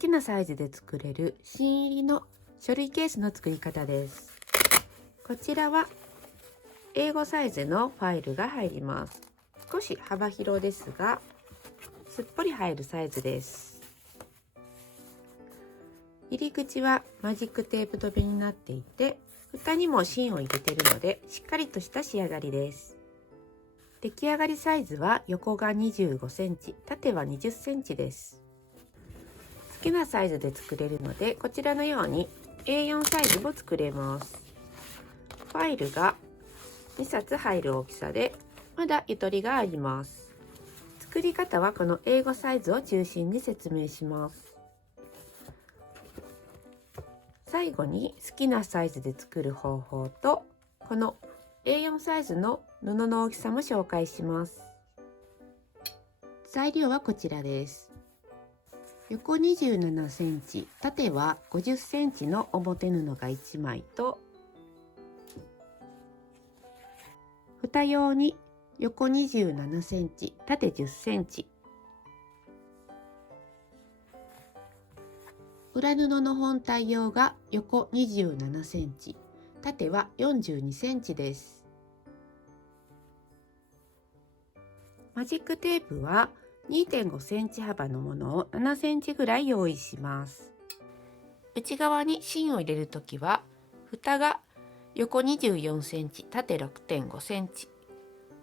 きなサイズで作れる芯入りの書類ケースの作り方です。こちらは英語サイズのファイルが入ります。少し幅広ですがすっぽり入るサイズです。入り口はマジックテープ留めになっていて、蓋にも芯を入れているのでしっかりとした仕上がりです。出来上がりサイズは横が25センチ、縦は20センチです。好きなサイズで作れるので、こちらのように A4 サイズも作れます。ファイルが2冊入る大きさで、まだゆとりがあります。作り方はこの英語サイズを中心に説明します。最後に好きなサイズで作る方法と、この A4 サイズの布の大きさも紹介します。材料はこちらです。横27センチ、縦は50センチの表布が1枚と、蓋用に横27センチ、縦10センチ、裏布の本体用が横27センチ、縦は42センチです。マジックテープは2.5 センチ幅のものを7センチぐらい用意します。内側に芯を入れるときは、蓋が横24センチ、縦6.5センチ、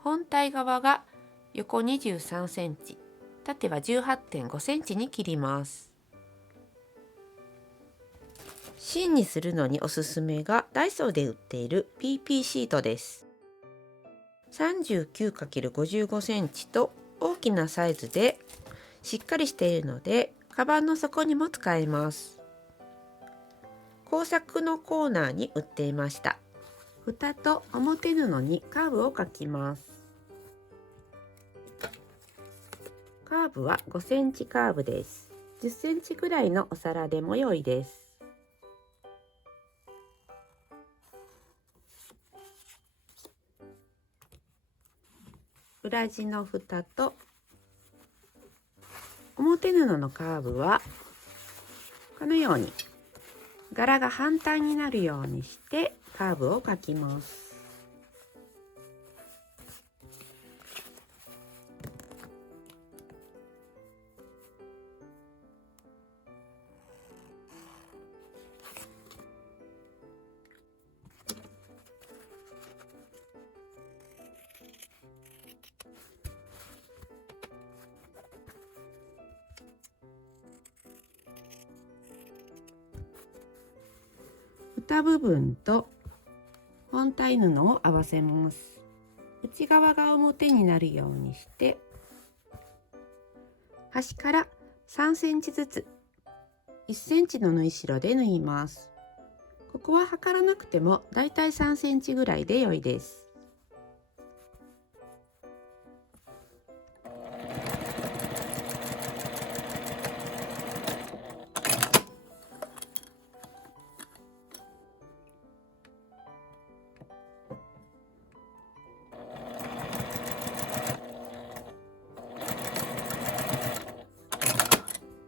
本体側が横23センチ、縦は18.5センチに切ります。芯にするのにおすすめがダイソーで売っている PP シートです。39×55 センチと大きなサイズでしっかりしているので、カバンの底にも使えます。工作のコーナーに売っていました。蓋と表布にカーブを描きます。カーブは5センチカーブです。10センチぐらいのお皿でも良いです。裏地の蓋と表布のカーブはこのように柄が反対になるようにしてカーブを描きます。蓋部分と本体布を合わせます。内側が表になるようにして端から3センチずつ1センチの縫い代で縫います。ここは測らなくてもだいたい3センチぐらいで良いです。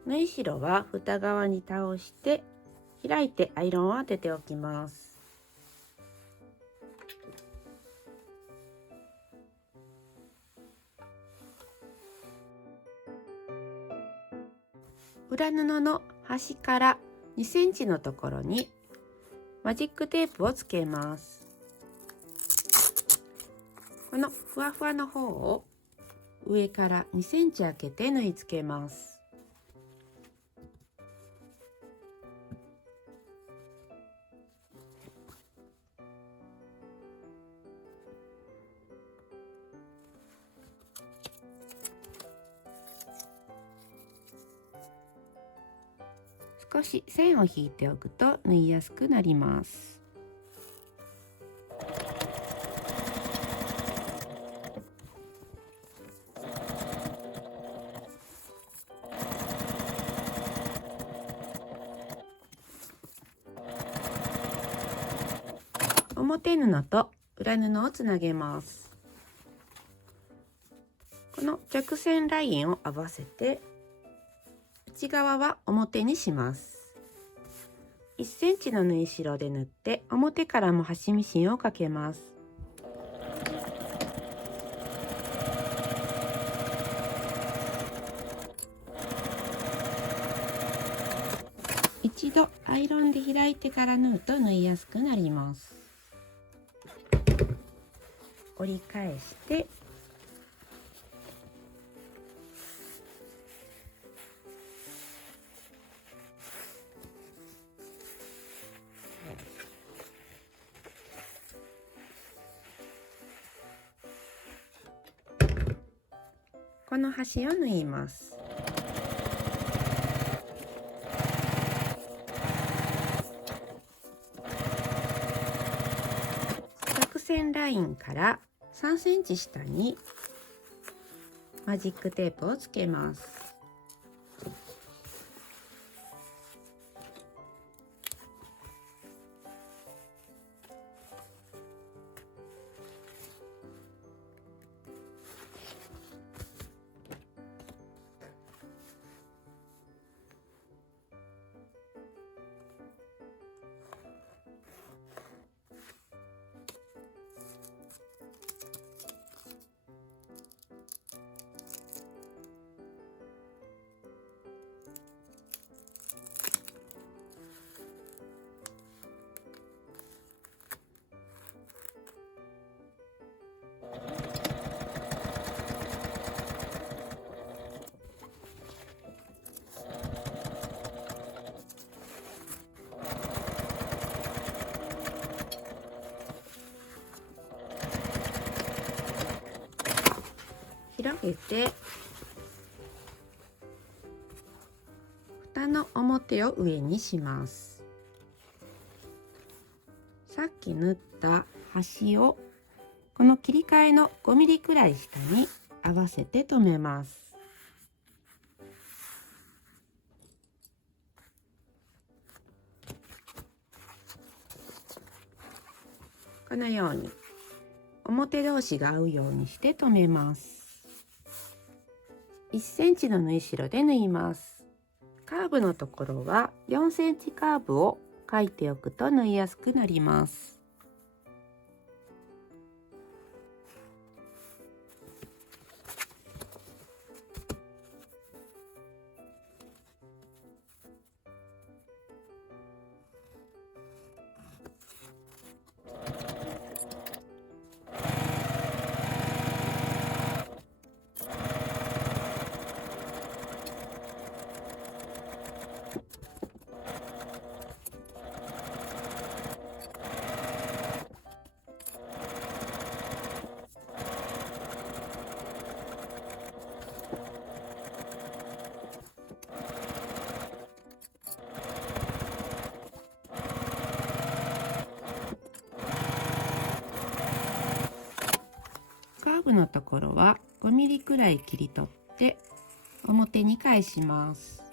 縫い代は蓋側に倒して開いてアイロンを当てておきます。裏布の端から2センチのところにマジックテープをつけます。このふわふわの方を上から2センチ開けて縫い付けます。少し線を引いておくと縫いやすくなります。表布と裏布をつなげます。この直線ラインを合わせて内側は表にします。1センチの縫い代で縫って表からも端ミシンをかけます。一度アイロンで開いてから縫うと縫いやすくなります。折り返してこの端を縫います。直線ラインから3センチ下にマジックテープをつけます。広げて蓋の表を上にします。さっき縫った端をこの切り替えの5ミリくらい下に合わせて留めます。このように表同士が合うようにして留めます。1センチの縫い代で縫います。カーブのところは4センチカーブを書いておくと縫いやすくなります。カーブのところは5ミリくらい切り取って表に返します。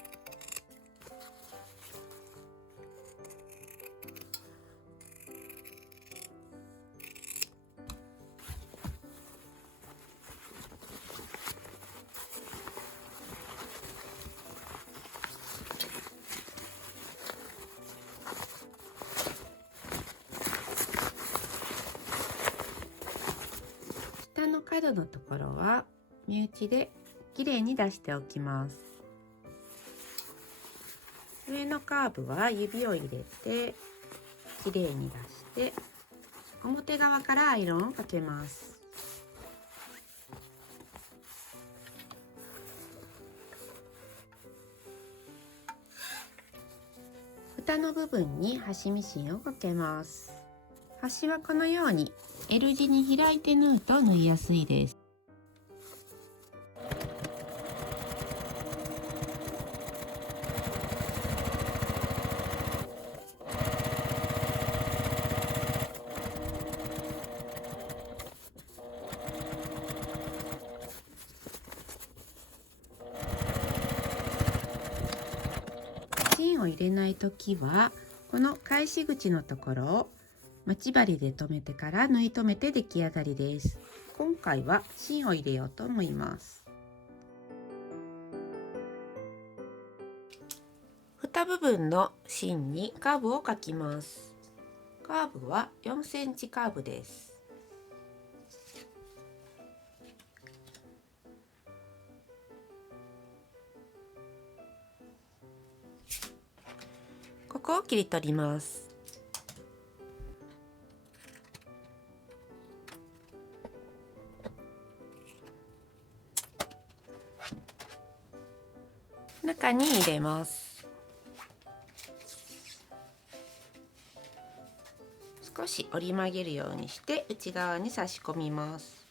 下の角のところは目打ちできれいに出しておきます。上のカーブは指を入れてきれいに出して表側からアイロンをかけます。蓋の部分に端ミシンをかけます。端はこのように L 字に開いて縫うと縫いやすいです。芯を入れないときはこの返し口のところを待ち針で留めてから縫い留めて出来上がりです。今回は芯を入れようと思います。蓋部分の芯にカーブを描きます。カーブは4センチカーブです。ここを切り取ります。中に入れます。少し折り曲げるようにして内側に差し込みます。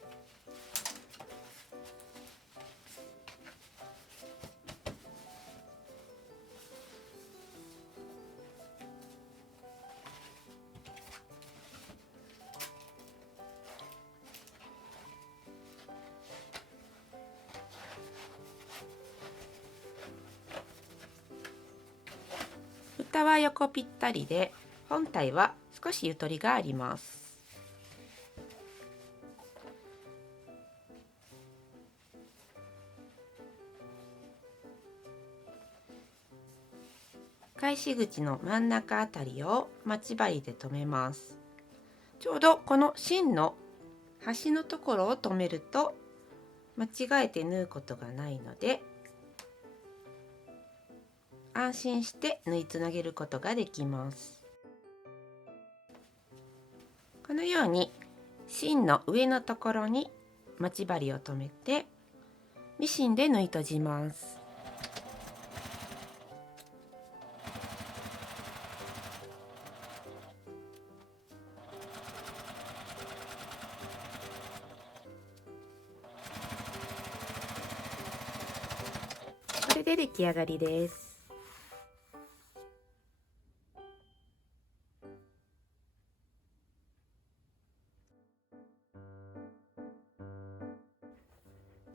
蓋は横ぴったりで、本体は少しゆとりがあります。返し口の真ん中あたりを待ち針で留めます。ちょうどこの芯の端のところを留めると間違えて縫うことがないので、安心して縫いつなげることができます。このように芯の上のところに待ち針を留めてミシンで縫い閉じます。これで出来上がりです。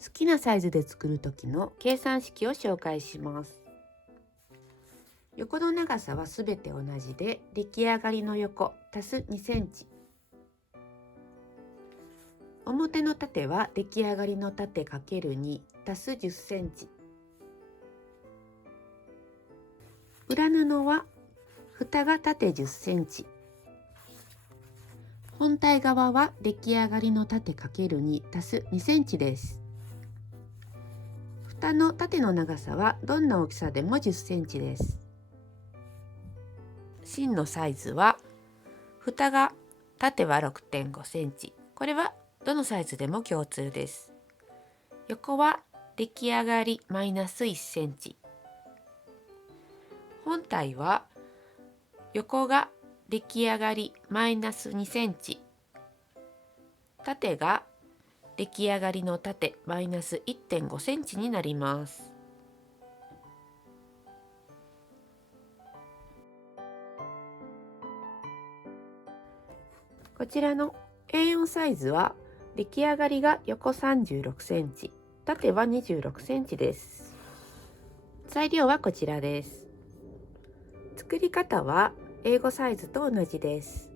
好きなサイズで作る時の計算式を紹介します。横の長さはすべて同じで、出来上がりの横足す2センチ。表の縦は出来上がりの縦 ×2 足す10センチ。裏布は蓋が縦10センチ。本体側は出来上がりの縦 ×2 足す2センチです。蓋の縦の長さはどんな大きさでも10センチです。芯のサイズは蓋が縦は 6.5 センチ。これはどのサイズでも共通です。横は出来上がりマイナス1センチ。本体は横が出来上がりマイナス2センチ。縦が出来上がりの縦マイナス 1.5 センチになります。こちらの A4 サイズは出来上がりが横36センチ、縦は26センチです。材料はこちらです。作り方は英語サイズと同じです。